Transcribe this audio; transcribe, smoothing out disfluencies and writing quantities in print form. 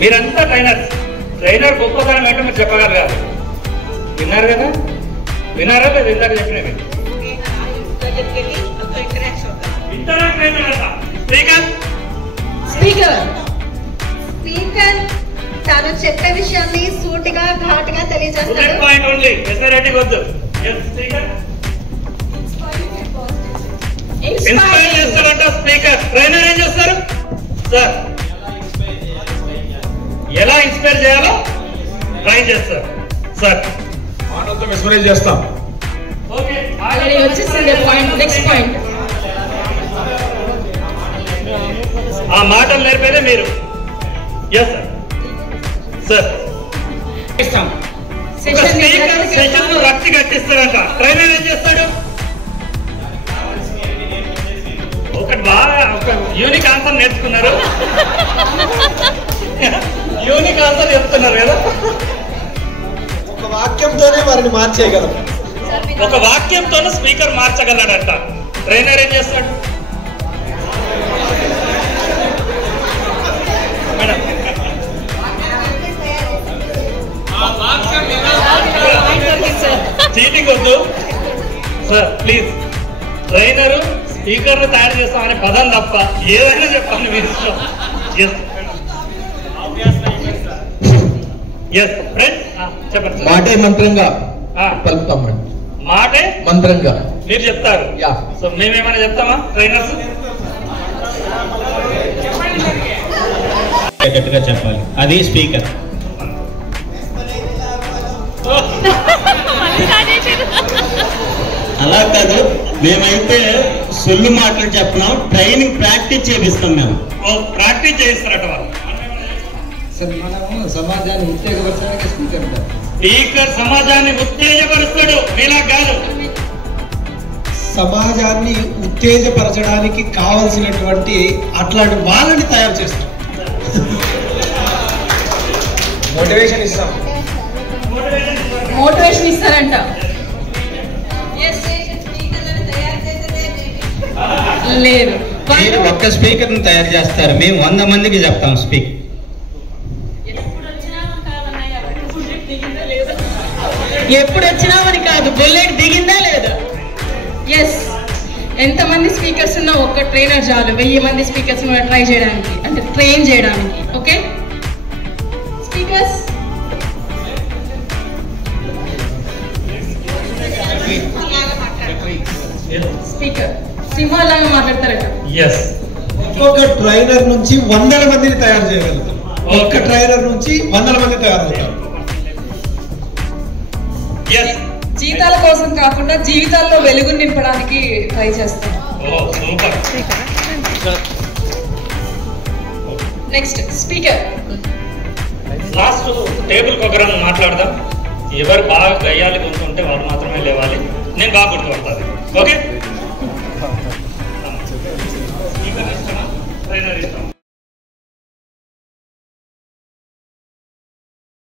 మీరంతా trainers. Trainer గొప్పతనం ఏంటో మీరు చెప్పగలగాలి. విన్నారు కదా? విన్నారా లేదు? ఇందాక చెప్పిన స్పీకర్ స్పీకర్ తాను చెప్పే విషయాన్ని సూటిగా ఘాటుగా తెలియజేస్తాడు. Point only. ఎస్ఆర్ఐటీ వద్దు. ఇన్స్పైర్ చేస్తారంట స్పీకర్. ట్రైనర్ ఏం చేస్తారు సార్? ఎలా ఇన్స్పైర్ చేయాలో ట్రై చేస్తారు సార్. మాటలతో మెస్మరైజ్ చేస్తాం. ఓకే, వచ్చేసింది పాయింట్. Next point. ఆ మాటలు నేర్పేదే మీరు. Yes sir. సార్ సెషన్ రక్తి కట్టిస్తారంట. ట్రైనర్ ఏం చేస్తాడు? ఒకటి బాగా ఒక యూనిక్ ఆన్సర్ నేర్చుకున్నారు. యూనిక్ ఆన్సర్ చెప్తున్నారు కదా. ఒక వాక్యంతోనే వారిని మార్చేయగలం. ఒక వాక్యంతోనే స్పీకర్ మార్చగలడంట. ట్రైనర్ ఏం చేస్తాడు మేడం? చీటింగ్ వద్దు సార్ ప్లీజ్. ట్రైనరు స్పీకర్ ను తయారు చేస్తామనే పదం తప్ప ఏదైనా చెప్పండి మీరు ఇష్టం. చెప్పండి. మాటే మంత్రంగా పలుకుతాం. మాటే మంత్రంగా మీరు చెప్తారు. సో మేమేమైనా చెప్తామా ట్రైనర్స్? గట్టిగా చెప్పాలి. అది స్పీకర్. అలా కాదు, మేమైతే సొల్లు మాటలు చెప్పినాం. ట్రైనింగ్ ప్రాక్టీస్ చేపిస్తాం మేము. ప్రాక్టీస్ చేయిస్తారట వాళ్ళు. సమాజాన్ని ఉత్తేజపరచడానికి స్పీకర్ సమాజాన్ని ఉత్తేజపరుస్తాడు. మీలా కాదు. సమాజాన్ని ఉత్తేజపరచడానికి కావలసినటువంటి అట్లాంటి వాళ్ళని తయారు చేస్తాం. మోటివేషన్ ఇస్తాం. మోటివేషన్ ఇస్తారంట. లేదు, మీరు ఒక్క స్పీకర్ ని తయారు చేస్తారు, మేము 100 మందికి చెప్తాం స్పీక్. ఎప్పుడు వచ్చినామని కాదు, బుల్లెట్ దిగిందా లేదా. ఎస్, ఎంతమంది స్పీకర్స్ ఉన్నా ఒక్క ట్రైనర్ చాలు 1000 మంది స్పీకర్స్ ట్రై చేయడానికి, అంటే ట్రైన్ చేయడానికి. Okay speakers. స్పీకర్ సింహాలాగా మాట్లాడతారట. ఒక్కొక్క ట్రైనర్ నుంచి 100 మందిని తయారు చేయగలుగుతాం. ఒక్క ట్రైనర్ నుంచి 100 మంది తయారవుతారు. జీతాల కోసం కాకుండా జీవితాల్లో వెలుగు నింపడానికి ట్రై చేస్తాం. Next speaker. లాస్ట్ టేబుల్ ఒకరం మాట్లాడదాం. ఎవరు బాగా గయ్యాలి కొంటుంటే వాళ్ళు మాత్రమే లేవాలి. నేను బాగా గుర్తుపడతాను. ఓకే.